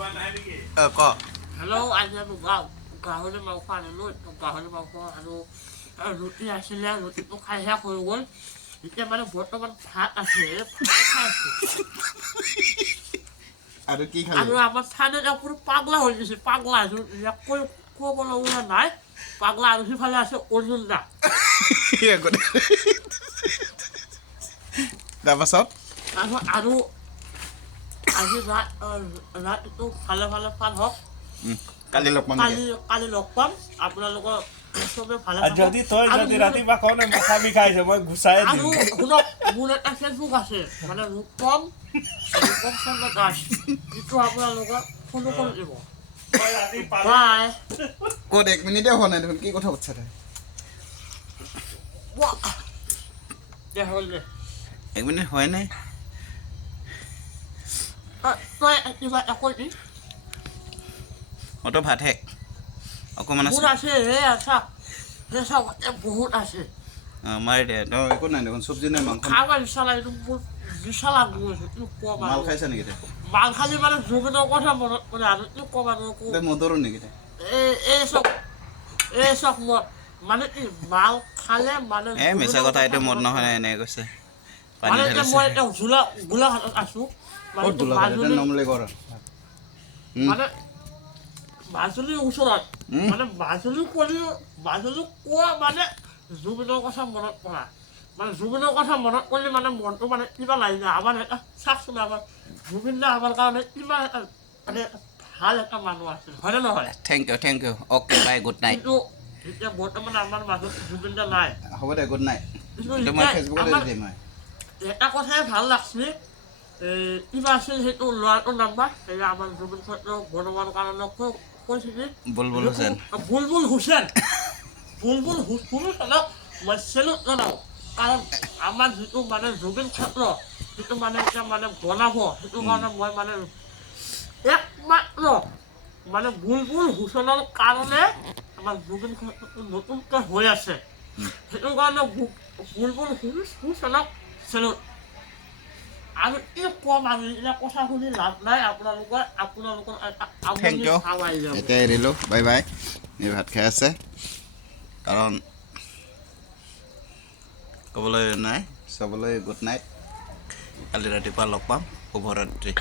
ক হেল্ল' আজি আমি গাহৰি মাংস আনিলোঁ গাহৰি মাংস আৰু ৰুটি আছিলে ৰুটিটো খাই শেষ হৈ গ'ল এতিয়া মানে বৰ্তমান ভাত আছে ভাত খাই আছোঁ আৰু কি খালি আৰু আমাৰ ঠাইত পুরো পাগলা হৈ গৈছে পাগলা কৈ ক'ব লগা নাই পাগলা আৰু সিফালে আছে অৰ্জুন দা তাৰপাছত আৰু আজি ৰাতিটো ভালে ভালে পাৰ হওক কালি লগ পাম কালি লগ পাম আপোনালোকৰ চবে ভালে যদি তই যদি ৰাতিপুৱা কওঁ নে মাথা বিষাইছে মই গুচাই আৰু শুনক মোৰ এটা ফেচবুক আছে মানে ৰূপম চন্দ্ৰ দাস যিটো আপোনালোকক ফলো কৰি দিব বাই ক'ত 1 মিনিটে হোৱা নাই দেখোন কি কথা পাতিছা তই হ'ল দে 1 মিনিট হয় নাই তই কিবা এটা কৈ দি অত ভাত হে অকমান বহুত আছে হে চাওক হে চাওক বহুত আছে মাৰি দে তই একো নাই দেখোন চব্জি নাই মাংস খাব বিচাৰা এইটো মোৰ বিচাৰা গৈছে তোৰ কোৱা মাল খাইছা নেকি মাল খালি মানে জুবিনৰ কথা মনত পৰে আৰু তোৰ ক'বা তই মদৰো নেকি এই চাওক মই মানে কি মাল খালে মানে মিছা কথা এইটো মদ নহয় এনেকৈ কৈছে মানে এতিয়া মই এতিয়া গোলাঘাটত আছোঁ মানে মাজুলীৰ ওচৰত মানে মাজুলী কোৱা মানে জুবিনৰ কথা মনত পৰা মানে জুবিনৰ কথা মনত পৰিলে মানে মনটো মানে কিবা লাগি যায় আমাৰ এটা চাওকচোন আমাৰ জুবিন দা আমাৰ কাৰণে কিমান এটা মানে ভাল এটা মানুহ আছিল হয়নে নহয় thank you okay bye good night কিন্তু এতিয়া বৰ্তমান আমাৰ মাজত জুবিন দা নাই হ'ব দে গুড নাইট মই ফেচবুকতে দিম মই এটা কথাই ভাল লাগছে কিবা আছিল সেইটো ল'ৰাটোৰ নাম্বাৰ সেয়া আমাৰ জুবিন ক্ষেত্ৰ বনোৱাৰ কাৰণে কৈছিল বুলবুল হুছেইন বুলবুল হুছেইনক মই চেলুট জনাওঁ কাৰণ আমাৰ যিটো মানে জুবিন ক্ষেত্ৰ যিটো মানে এতিয়া মানে বনাব সেইটো কাৰণে মই মানে একমাত্ৰ মানে বুলবুল হুছেইনৰ কাৰণে আমাৰ জুবিন ক্ষেত্ৰটো নতুনকৈ হৈ আছে সেইটো কাৰণে বুলবুল হুছেইনক চেলুট আৰু এই কম আমি এতিয়া কথা শুনি লাভ নাই আপোনালোকৰ থেংক ইউ এতিয়া এৰিলোঁ বাই বাই এই ভাত খাই আছে কাৰণ ক'বলৈ নাই চাবলৈ গুড নাইট কালি ৰাতিপুৱা লগ পাম শুভৰাত্ৰি